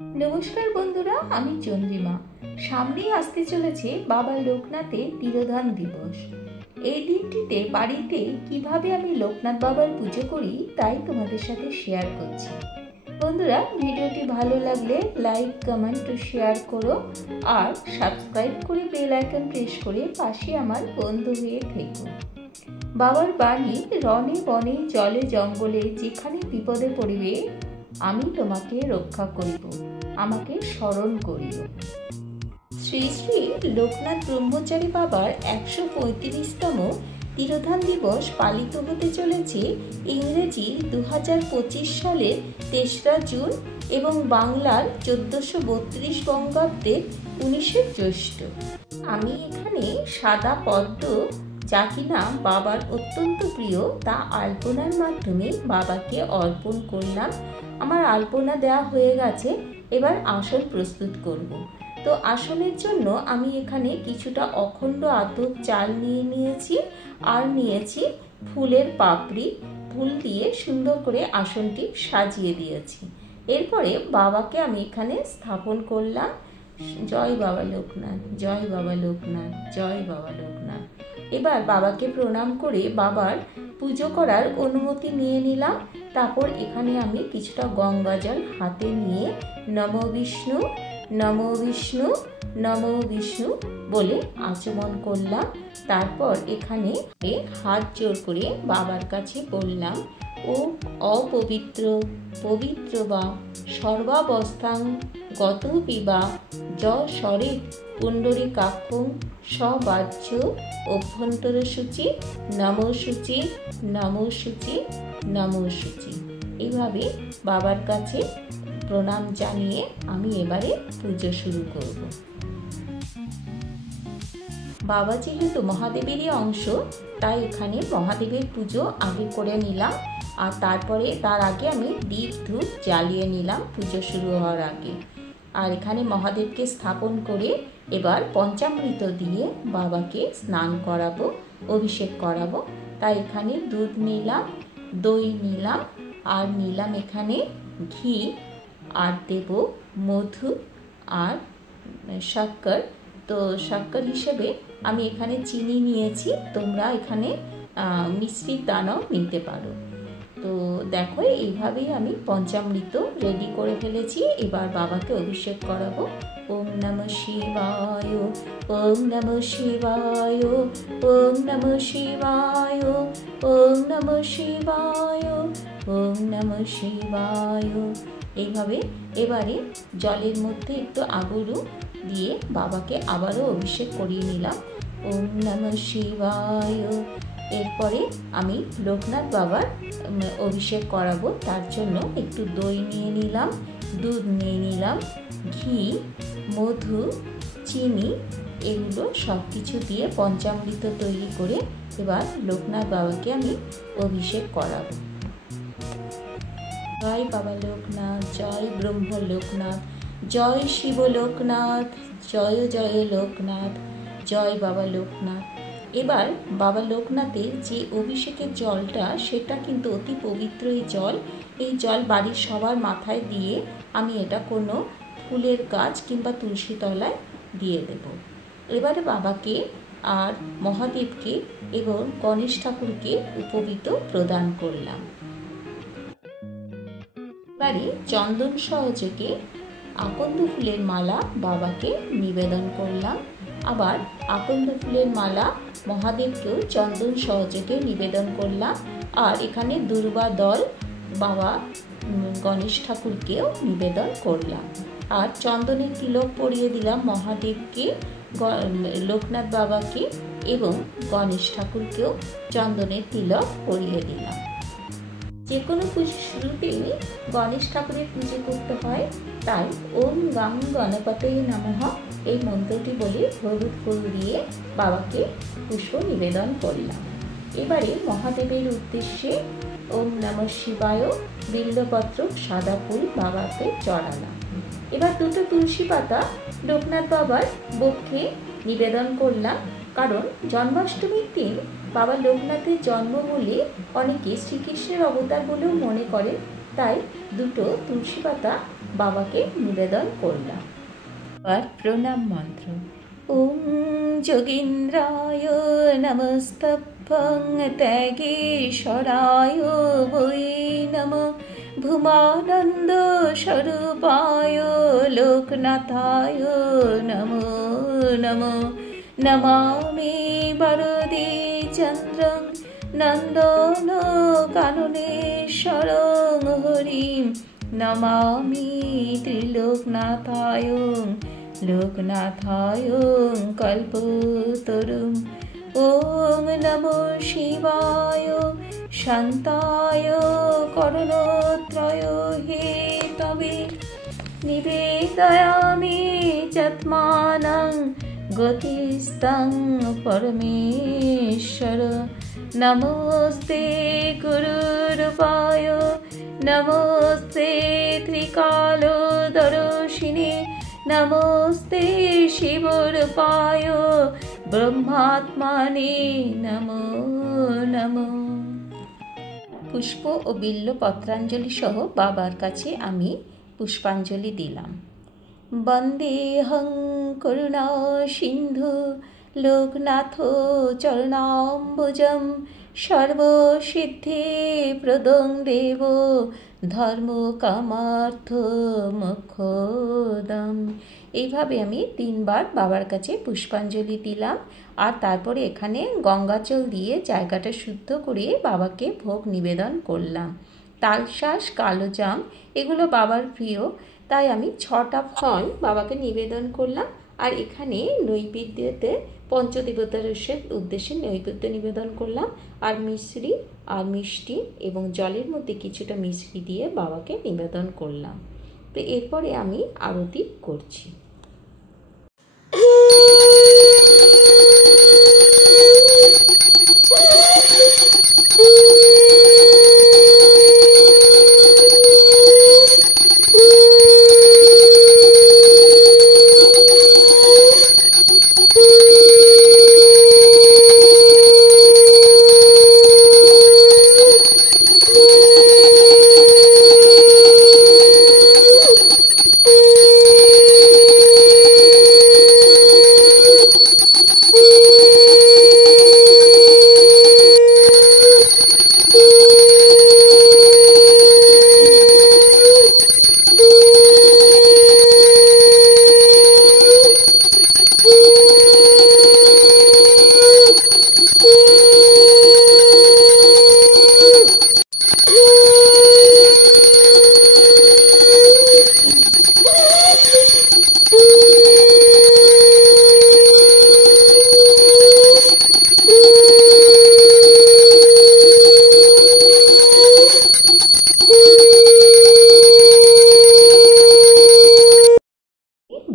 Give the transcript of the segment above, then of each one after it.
নমস্কার বন্ধুরা, আমি চন্দ্রিমা। সামনেই আসতে চলেছে বাবা লোকনাথের তিরোধান দিবস। এই দিনটিতে বাড়িতে কিভাবে আমি লোকনাথ বাবার পুজো করি তাই তোমাদের সাথে শেয়ার করছি। বন্ধুরা, ভিডিওটি ভালো লাগলে লাইক, কমেন্ট ও শেয়ার করো আর সাবস্ক্রাইব করে বেল আইকন প্রেস করে পাশে আমার বন্ধু হয়ে থেকো। বাবার বাণী, রণে বনে জলে জঙ্গলে যেখানে বিপদে পড়িবে আমি তোমাকে রক্ষা করিব, আমাকে স্মরণ করিও। শ্রী শ্রী লোকনাথ ব্রহ্মচারী বাবার ১৩৫তম তিরোধান দিবস পালিত হতে চলেছে ইংরেজি ২০২৫ সালের ৩রা জুন এবং বাংলার ১৪৩২ বঙ্গাব্দের ১৯শে জ্যৈষ্ঠ। আমি এখানে সাদা পদ্ম, যা কিনা বাবার অত্যন্ত প্রিয়, তা আলপনার মাধ্যমে বাবাকে অর্পণ করলাম। আমার আলপনা দেওয়া হয়ে গেছে, এবার আসন প্রস্তুত করব। তো আসনের জন্য আমি এখানে কিছুটা অখণ্ড আতপ চাল নিয়েছি আর নিয়েছি ফুলের পাপড়ি। ফুল দিয়ে সুন্দর করে আসনটি সাজিয়ে দিয়েছি। এরপরে বাবাকে আমি এখানে স্থাপন করলাম। জয় বাবা লোকনাথ, জয় বাবা লোকনাথ, জয় বাবা লোকনাথ। এবার বাবাকে প্রণাম করে বাবার পুজো করার অনুমতি নিয়ে নিলাম। তারপর এখানে আমি কিছুটা গঙ্গা জল হাতে নিয়ে নমো বিষ্ণু, নমো বিষ্ণু, নমো বিষ্ণু বলে আচমন করলাম। তারপর এখানে হাত জোর করে বাবার কাছে বললাম, ও অপবিত্র পবিত্র বা সর্বাবস্থাং গত বিবা য স্বরে পুণ্ডরীকাক্ষং সবাহ্য অভ্যন্তর সূচি নমো সূচি, নমো সূচি, নমো সূচি। এইভাবে বাবার কাছে প্রণাম জানিয়ে আমি এবারে পুজো শুরু করব। বাবা যেহেতু মহাদেবেরই অংশ, তাই এখানে মহাদেবের পুজো আগে করে নিলাম। আর তারপরে তার আগে আমি দীপ ধূপ জ্বালিয়ে নিলাম পুজো শুরু হওয়ার আগে। আর এখানে মহাদেবকে স্থাপন করে এবার পঞ্চামৃত দিয়ে বাবাকে স্নান করাবো, অভিষেক করাবো। তাই এখানে দুধ নিলাম, দই নিলাম আর নিলাম এখানে ঘি, আর দেব মধু আর শক্কর। তো শক্কর হিসেবে আমি এখানে চিনি নিয়েছি, তোমরা এখানে মিশ্রির দানাও নিতে পারো। তো দেখো, এইভাবেই আমি পঞ্চামৃত রেডি করে ফেলেছি। এবার বাবাকে অভিষেক করাবো। ওম নমঃ শিবায়, ওম নমঃ শিবায়, ওম নমঃ শিবায়, ওম নমঃ শিবায়, ওম নমঃ শিবায়। এইভাবে এবারে জলের মধ্যে একটু আগুরু দিয়ে বাবাকে আবারও অভিষেক করিয়ে নিলাম। ওম নমঃ শিবায়। এরপরে আমি লোকনাথ বাবার অভিষেক করাবো, তার জন্য একটু দই নিয়ে নিলাম, দুধ নিয়ে নিলাম, ঘি, মধু, চিনি, এগুলো সব কিছু দিয়ে পঞ্চামৃত তৈরি করে এবার লোকনাথ বাবাকে আমি অভিষেক করাবো। জয় বাবা লোকনাথ, জয় ব্রহ্ম লোকনাথ, জয় শিব লোকনাথ, জয় জয় লোকনাথ, জয় বাবা লোকনাথ। এবার বাবা লোকনাথের যে অভিষেকের জলটা, সেটা কিন্তু অতি পবিত্র এই জল। এই জল বাড়ির সবার মাথায় দিয়ে আমি এটা কোনো ফুলের গাছ কিংবা তুলসী তলায় দিয়ে দেব। এবারে বাবাকে আর মহাদেবকে এবং গণেশ ঠাকুরকে উপবীত প্রদান করলাম। এবারে চন্দন সহযোগে আকন্দ ফুলের মালা বাবাকে নিবেদন করলাম। আবার আকন্দ ফুলের মালা মহাদেবকেও চন্দন সহযোগে নিবেদন করলাম। আর এখানে দুর্বা দল বাবা গণেশ ঠাকুরকেও নিবেদন করলাম। আর চন্দনের তিলক পরিয়ে দিলাম মহাদেবকে, লোকনাথ বাবাকে এবং গণেশ ঠাকুরকেও চন্দনের তিলক পরিয়ে দিলাম। যে কোনো পুজোর শুরুতেই গণেশ ঠাকুরের পুজো করতে হয়, তাই ওম গাং গণপতয়ে নমঃ এই মন্ত্রটি বলে হলুদ ফুল দিয়ে বাবাকে পুষ্প নিবেদন করলাম। এবারে মহাদেবের উদ্দেশ্যে ওম নমঃ শিবায় বিল্বপত্র সাদা ফুল বাবাকে চড়ালাম। এবার দুটো তুলসী পাতা লোকনাথ বাবার বক্ষে নিবেদন করলাম, কারণ জন্মাষ্টমীর দিন বাবা লোকনাথের জন্ম বলে অনেকে শ্রীকৃষ্ণের অবতার বলেও মনে করেন। তাই দুটো তুলসী পাতা বাবাকে নিবেদন করলাম। আর প্রণাম মন্ত্র। ওম যোগীন্দ্রায় নমস্তভ্যং ত্যাগেশ্বরায় বৈ নমঃ ভূমানন্দ স্বরূপায় লোকনাথায় নমো নমঃ নমামি বরদে চন্দ্রং নন্দন কাননেশ্বরং হরিম নমামি ত্রিলোকনাথায় লোকনাথায় কল্পতরুম। ওম নমো শিবায় শান্তায় করুণত্রয় হে তবে নিবেদয়ামি যৎমানং গতিস্তং পরমেশ্বর। নমস্তে গুরুরূপায় নমস্তে ত্রিকালদর্শিনে নমস্তে শিবরূপায় ব্রহ্মাত্মানে নমো নমঃ। পুষ্প ও বিল্ল পত্রাঞ্জলি সহ বাবার কাছে আমি পুষ্পাঞ্জলি দিলাম। বন্দেহং করুণা সিন্ধু লোকনাথ চরণাম্বুজম সর্বসিদ্ধি প্রদং দেব ধর্ম কামার্থ মোক্ষদম। এইভাবে আমি 3 বার বাবার কাছে পুষ্পাঞ্জলি দিলাম। আর তারপরে এখানে গঙ্গাজল দিয়ে জায়গাটা শুদ্ধ করে বাবাকে ভোগ নিবেদন করলাম। তালশাঁস, কালোজাম এগুলো বাবার প্রিয়, তাই আমি 6টা ফল বাবাকে নিবেদন করলাম। আর এখানে নৈবেদ্যতে পঞ্চদেবতার উদ্দেশ্যে নৈবেদ্য নিবেদন করলাম। আর মিশ্রি আর মিষ্টি এবং জলের মধ্যে কিছুটা মিশ্রি দিয়ে বাবাকে নিবেদন করলাম। তো এরপরে আমি আরতি করছি।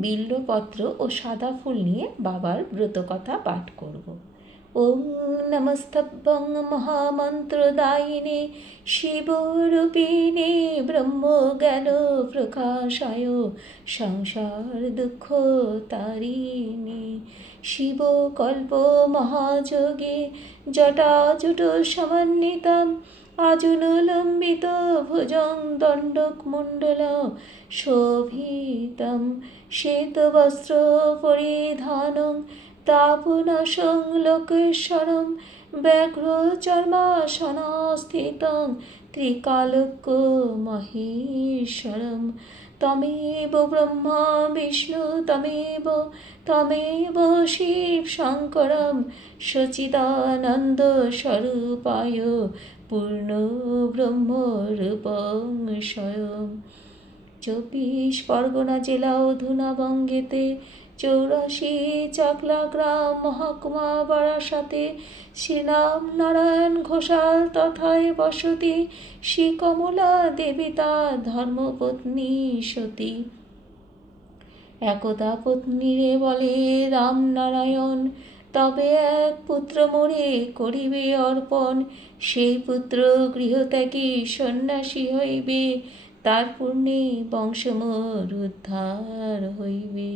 বিল্লপত্র ও সাদা ফুল নিয়ে বাবার ব্রতকথা পাঠ করব। ওম নমস্তভ্যং মহামন্ত্রদায়িনে শিবরূপিণে ব্রহ্মজ্ঞান প্রকাশায় সংসার দুঃখ তারিণে শিবকল্প মহাযোগে জটাজুট সমন্বিতম আজুনুলম্বিত ভুজং দণ্ডকমণ্ডল শোভিতম শ্বেতবস্ত্র পরিধানং তাপনাশং লোকেশ্বরম ব্যাঘ্রচর্মাসনস্থিতং ত্রিকালজ্ঞ মহেশ্বরম তমেব ব্রহ্মা বিষ্ণু তমেব শিব শঙ্করম সচিদানন্দ স্বরূপায় পূর্ণ ব্রহ্ম রূপং স্বয়ং। 24 পরগনা জেলা অধুনা বঙ্গেতে 84 চাকলা গ্রাম মহকুমা বারাসাতে শ্রীরাম নারায়ণ ঘোষাল তথায় বসতি শ্রী কমলা দেবী তার ধর্মপত্নী সতী। একদা পত্নীরে বলে রামনারায়ণ, তবে এক পুত্র মোরে করিবে অর্পণ, সেই পুত্র গৃহত্যাগী সন্ন্যাসী হইবে, তার পুণ্যে বংশ মোর উদ্ধার হইবে।